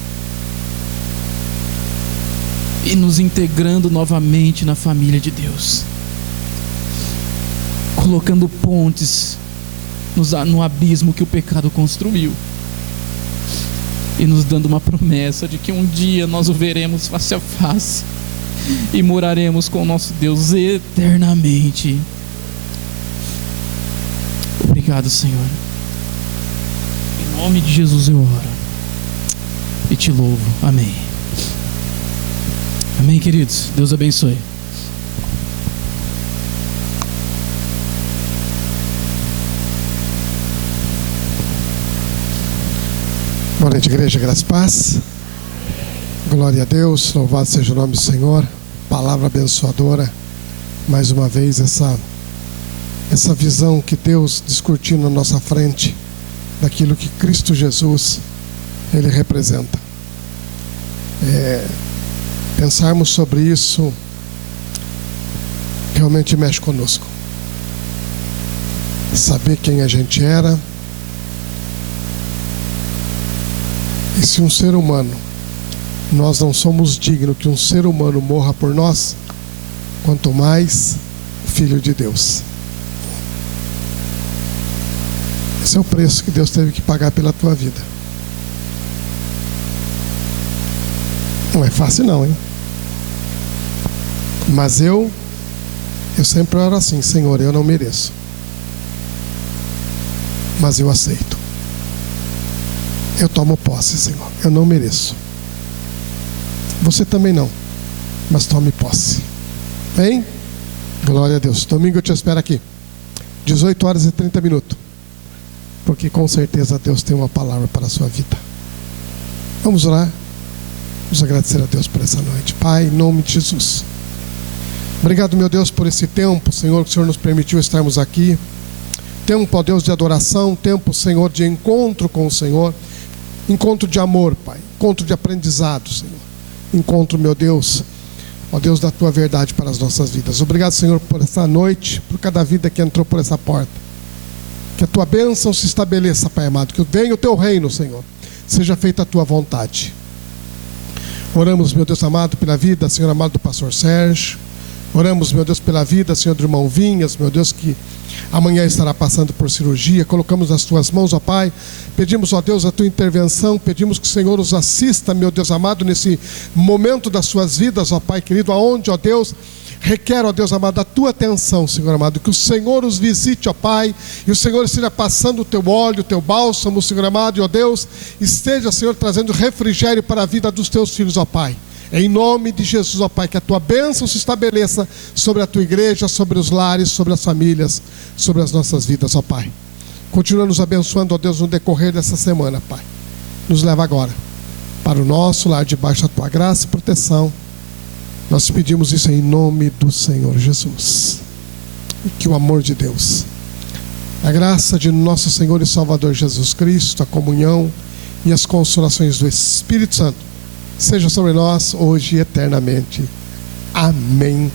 e nos integrando novamente na família de Deus, colocando pontes no abismo que o pecado construiu, e nos dando uma promessa de que um dia nós o veremos face a face e moraremos com o nosso Deus eternamente. Obrigado, Senhor. Em nome de Jesus eu oro e te louvo. Amém. Amém, queridos. Deus abençoe. Boa noite, igreja, graça e paz. Glória a Deus, louvado seja o nome do Senhor. Palavra abençoadora. Mais uma vez essa visão que Deus discutiu na nossa frente daquilo que Cristo Jesus Ele representa. Pensarmos sobre isso realmente mexe conosco. Saber quem a gente era. E se um ser humano, nós não somos dignos que um ser humano morra por nós, quanto mais o Filho de Deus. Esse é o preço que Deus teve que pagar pela tua vida. Não é fácil não, hein? Mas eu sempre oro assim: Senhor, eu não mereço, mas eu aceito. Eu tomo posse, Senhor. Eu não mereço. Você também não. Mas tome posse. Amém? Glória a Deus. Domingo eu te espero aqui. 18 horas e 30 minutos. Porque com certeza Deus tem uma palavra para a sua vida. Vamos orar. Vamos agradecer a Deus por essa noite. Pai, em nome de Jesus. Obrigado, meu Deus, por esse tempo, Senhor, que o Senhor nos permitiu estarmos aqui. Tempo, ó Deus, de adoração. Tempo, Senhor, de encontro com o Senhor. Encontro de amor, Pai. Encontro de aprendizado, Senhor. Encontro, meu Deus, ó Deus, da Tua verdade para as nossas vidas. Obrigado, Senhor, por essa noite, por cada vida que entrou por essa porta. Que a Tua bênção se estabeleça, Pai amado. Que venha o Teu reino, Senhor. Seja feita a Tua vontade. Oramos, meu Deus amado, pela vida, Senhor amado, do pastor Sérgio. Oramos, meu Deus, pela vida, Senhor, do irmão Vinhas, meu Deus, que amanhã estará passando por cirurgia. Colocamos nas Tuas mãos, ó Pai. Pedimos, ó Deus, a Tua intervenção. Pedimos que o Senhor os assista, meu Deus amado, nesse momento das suas vidas, ó Pai querido, aonde, ó Deus, requer, ó Deus amado, a Tua atenção, Senhor amado. Que o Senhor os visite, ó Pai, e o Senhor esteja passando o Teu óleo, o Teu bálsamo, Senhor amado, e ó Deus, esteja, Senhor, trazendo refrigério para a vida dos Teus filhos, ó Pai. Em nome de Jesus, ó Pai, que a Tua bênção se estabeleça sobre a Tua igreja, sobre os lares, sobre as famílias, sobre as nossas vidas, ó Pai. Continua nos abençoando, ó Deus, no decorrer dessa semana, Pai. Nos leva agora para o nosso lar, debaixo da Tua graça e proteção. Nós pedimos isso em nome do Senhor Jesus. E que o amor de Deus, a graça de nosso Senhor e Salvador Jesus Cristo, a comunhão e as consolações do Espírito Santo seja sobre nós hoje e eternamente. Amém.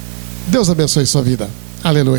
Deus abençoe sua vida. Aleluia.